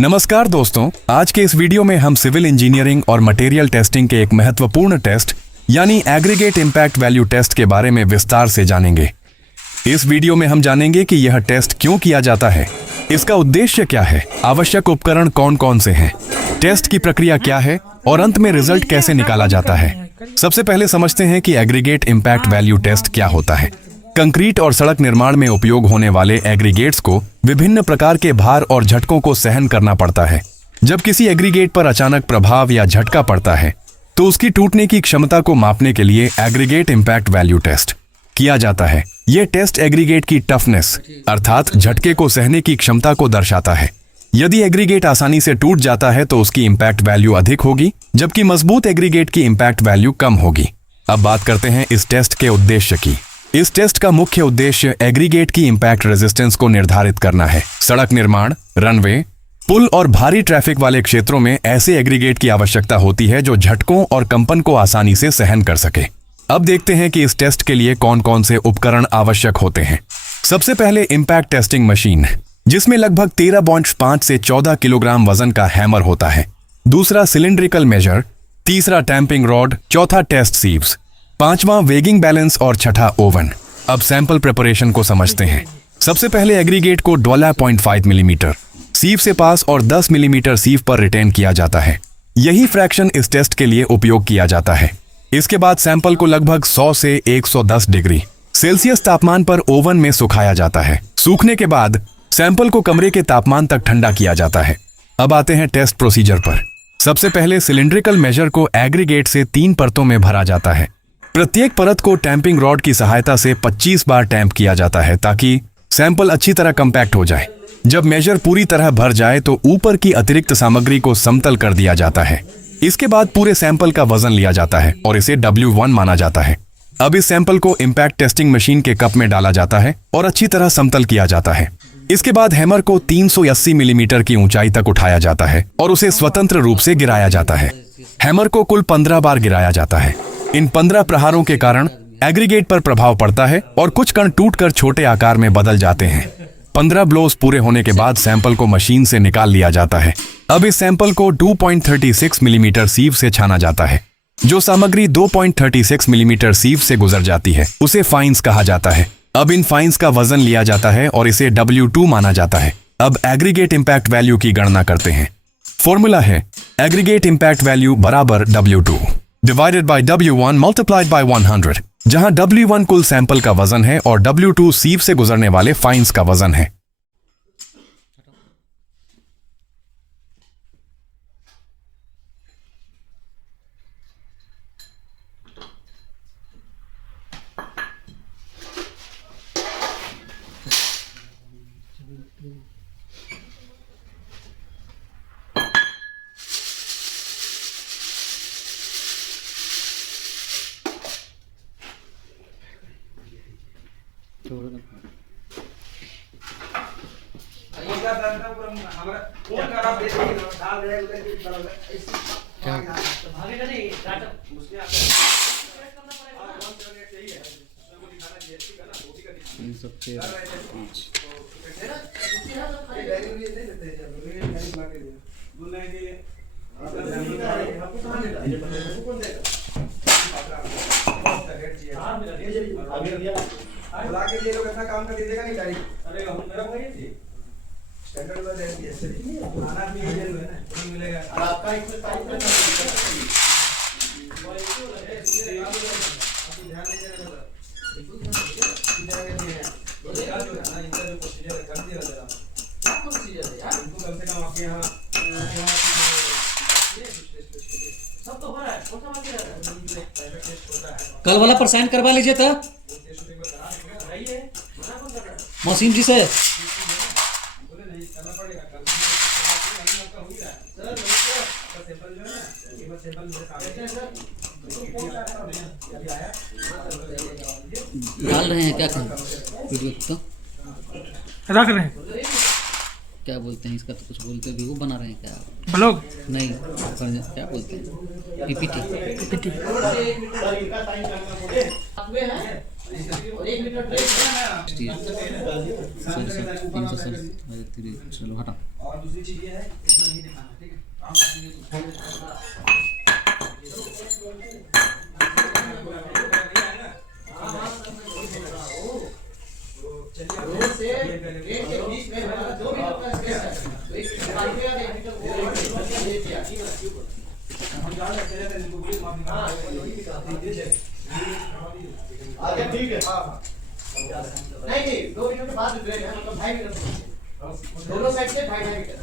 नमस्कार दोस्तों, आज के इस वीडियो में हम सिविल इंजीनियरिंग और मटेरियल टेस्टिंग के एक महत्वपूर्ण टेस्ट यानी एग्रीगेट इम्पैक्ट वैल्यू टेस्ट के बारे में विस्तार से जानेंगे। इस वीडियो में हम जानेंगे कि यह टेस्ट क्यों किया जाता है, इसका उद्देश्य क्या है, आवश्यक उपकरण कौन कौन से हैं, टेस्ट की प्रक्रिया क्या है और अंत में रिजल्ट कैसे निकाला जाता है। सबसे पहले समझते हैं कि एग्रीगेट इम्पैक्ट वैल्यू टेस्ट क्या होता है। कंक्रीट और सड़क निर्माण में उपयोग होने वाले एग्रीगेट्स को विभिन्न प्रकार के भार और झटकों को सहन करना पड़ता है। जब किसी एग्रीगेट पर अचानक प्रभाव या झटका पड़ता है तो उसकी टूटने की क्षमता को मापने के लिए एग्रीगेट इम्पैक्ट वैल्यू टेस्ट किया जाता है। यह टेस्ट एग्रीगेट की टफनेस अर्थात झटके को सहने की क्षमता को दर्शाता है। यदि एग्रीगेट आसानी से टूट जाता है तो उसकी इम्पैक्ट वैल्यू अधिक होगी, जबकि मजबूत एग्रीगेट की इम्पैक्ट वैल्यू कम होगी। अब बात करते हैं इस टेस्ट के उद्देश्य की। इस टेस्ट का मुख्य उद्देश्य एग्रीगेट की इम्पैक्ट रेजिस्टेंस को निर्धारित करना है। सड़क निर्माण, रनवे, पुल और भारी ट्रैफिक वाले क्षेत्रों में ऐसे एग्रीगेट की आवश्यकता होती है जो झटकों और कंपन को आसानी से सहन कर सके। अब देखते हैं कि इस टेस्ट के लिए कौन कौन से उपकरण आवश्यक होते हैं। सबसे पहले इम्पैक्ट टेस्टिंग मशीन, जिसमें लगभग 13.5 से 14 किलोग्राम वजन का हैमर होता है। दूसरा सिलिंड्रिकल मेजर, तीसरा टैंपिंग रॉड, चौथा टेस्ट सीव्स, पांचवां वेगिंग बैलेंस और छठा ओवन। अब सैंपल प्रिपरेशन को समझते हैं। सबसे पहले एग्रीगेट को 12.5 मिलीमीटर सीव से पास और 10 मिलीमीटर सीव पर रिटेन किया जाता है। यही फ्रैक्शन इस टेस्ट के लिए उपयोग किया जाता है। इसके बाद सैंपल को लगभग 100 से 110 डिग्री सेल्सियस तापमान पर ओवन में सुखाया जाता है। सूखने के बाद सैंपल को कमरे के तापमान तक ठंडा किया जाता है। अब आते हैं टेस्ट प्रोसीजर पर। सबसे पहले सिलिंड्रिकल मेजर को एग्रीगेट से 3 परतों में भरा जाता है। प्रत्येक परत को टैंपिंग रॉड की सहायता से 25 बार टैंप किया जाता है ताकि सैंपल अच्छी तरह कंपैक्ट हो जाए। जब मेजर पूरी तरह भर जाए तो ऊपर की अतिरिक्त सामग्री को समतल कर दिया जाता है। इसके बाद पूरे सैंपल का वजन लिया जाता है और इसे W1 माना जाता है। अब इस सैंपल को इम्पैक्ट टेस्टिंग मशीन के कप में डाला जाता है और अच्छी तरह समतल किया जाता है। इसके बाद हैमर को 380 मिलीमीटर की ऊंचाई तक उठाया जाता है और उसे स्वतंत्र रूप से गिराया जाता है। हैमर को कुल 15 बार गिराया जाता है। इन 15 प्रहारों के कारण एग्रीगेट पर प्रभाव पड़ता है और कुछ कण टूटकर छोटे आकार में बदल जाते हैं। 15 ब्लोज पूरे होने के बाद सैंपल को मशीन से निकाल लिया जाता है। अब इस सैंपल को 2.36 मिलीमीटर सीव से छाना जाता है। जो सामग्री 2.36 मिलीमीटर सीव से गुजर जाती है उसे फाइन्स कहा जाता है। अब इन फाइन्स का वजन लिया जाता है और इसे W2 माना जाता है। अब एग्रीगेट इम्पैक्ट वैल्यू की गणना करते हैं। फॉर्मूला है एग्रीगेट इम्पैक्ट वैल्यू बराबर W2 divided by W1 multiplied by 100, जहां W1 कुल सैंपल का वजन है और W2 सीव से गुजरने वाले फाइन्स का वजन है। बुला के ये लोग अपना काम कर दीजिएगा नहीं गाड़ी। अरे हम मेरा भाई थी स्टैंडर्ड वाले ऐसे खाना भी है ना, नहीं मिलेगा। और आपका एक टाइप का वो इसको लगे सीधे काम करो, आप ध्यान नहीं देना होगा। सीधे आगे नहीं है ये क्या जो है ना, इनका जो प्रोसीजर है कर दिया जरा। क्या प्रोसीजर है यार, इनको कम से कम आपके यहाँ सब तो हो रहा है। कौन सा बाकी रहा है, प्राइवेट टेस्ट होता है। कल वाला पर साइन करवा लीजिए था मौसीम जी से। डाल रहे हैं क्या, कहीं वीडियो तो रख रहे हैं क्या बोलते हैं इसका, तो कुछ बोलते हैं, वो बना रहे हैं क्या? ब्लॉग नहीं, क्या बोलते हैं, पीपीटी। पीपीटी। चलो हटा। और दूसरी चीज ये है इसमें नहीं दिखाना, ठीक है? आगे ठीक है। नहीं नहीं 2 मीटर के बाद ब्रेक है, मतलब 2.5 मीटर दोनों साइड से 2.5 मीटर।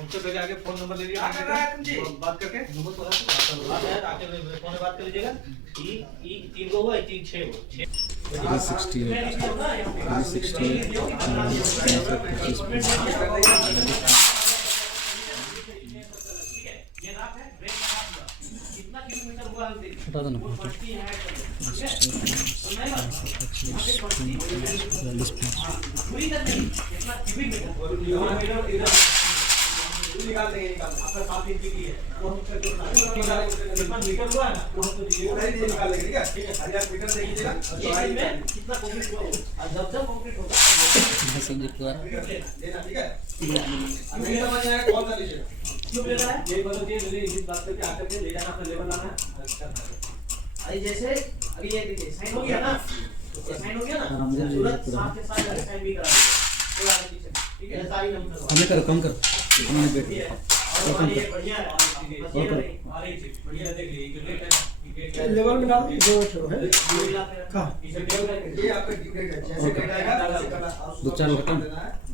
उनसे पहले आगे फोन नंबर ले लिया बात करके नंबर तो फोन बात कर लीजिएगा। ई 3 गो हुआ, 6 गो निकाल देंगे, आपका 7 इंच की है कितना मीटर हुआ है ना वो तो निकाल लेंगे, ठीक है? 1000 मीटर दे दीजिएगा कितना कंप्लीट हुआ और जब कंप्लीट होगा सब्जेक्ट द्वारा लेना, ठीक है? नहीं समझ आया कॉल कर लीजिएगा। क्यों ले रहा है ये बता दिए, इस बात पे आकर के ले जाना, अपना लेवल लाना है। अभी जैसे अभी ये देखिए साइन हो गया ना, साइन हो गया ना, सूरत साथ के साथ साइन भी करा, ठीक है? सारी नंबर हमें करो, कम करो, हमने बैठ और ये बढ़िया है, बढ़िया देख लीजिए जो रेट है लेवल में डाल दो छोड़ो है। कहां ये आपका टिकट है, जैसे कट आएगा दो चार बटन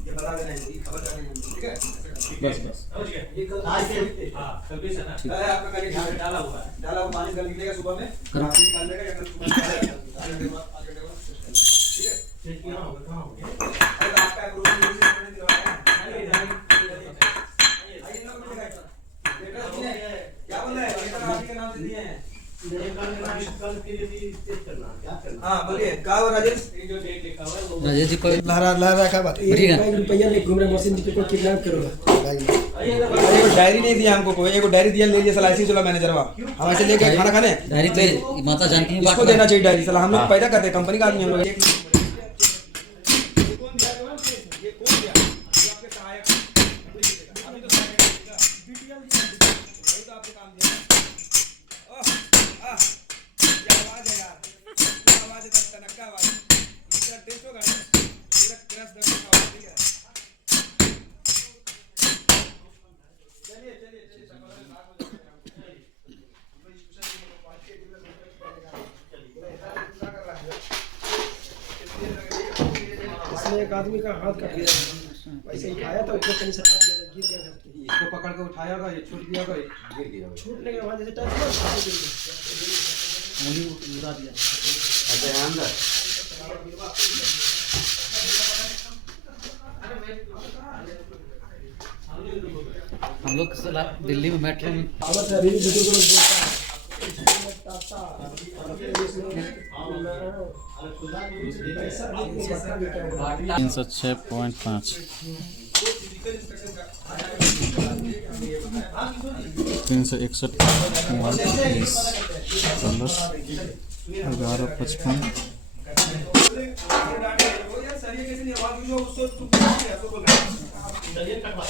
ये बता देना है, खबर करनी है, ठीक है? बस समझ गए? ये कल आज से हां कल भी है ना, आपका कल डाला हुआ है, डाला हुआ पानी कल निकलेगा सुबह में, रात निकाल देगा या कल सुबह निकालेगा, ठीक है? चेक किया होगा कहां हो गया, अरे आपका अप्रूवल नहीं दिलवाया है, क्या बोल रहे हैं? लेटर आप ही के नाम से दिए हैं। हाँ बोलिए, क्या हुआ राजेश? जो डेट लिखा हुआ है वो राजेश जी को लहरा का बात बढ़िया। 1 रुपया ले घूम रहे मशीन जी को किडनैप करोगा भाई। एगो डायरी नहीं दिया हमको, कोई एगो डायरी दिया, ले लिया साला, ऐसे चला मैनेजरवा हम ऐसे लेके खाना खाने डायरी तो माता जानकी में इसको देना चाहिए डायरी, साला हम लोग पैदा करते हैं, कंपनी का आदमी हम लोग। इसमें एक आदमी का हाथ कट गया, वैसे ही खाया था, ऊपर कहीं सटा दिया, गिर गया घर पे। इसको पकड़ के उठाया होगा, ये छूट गया होगा, गिर गया होगा। छूटने के बाद जैसे टच हुआ साथ गिर गया। वही उड़ा दिया। अच्छा है अंदर हम लोग दिल्ली में मेट्रो में आवत है, अभी भी बुजुर्ग लोग बोलता है 306.5 361 1155 सरिये कटवा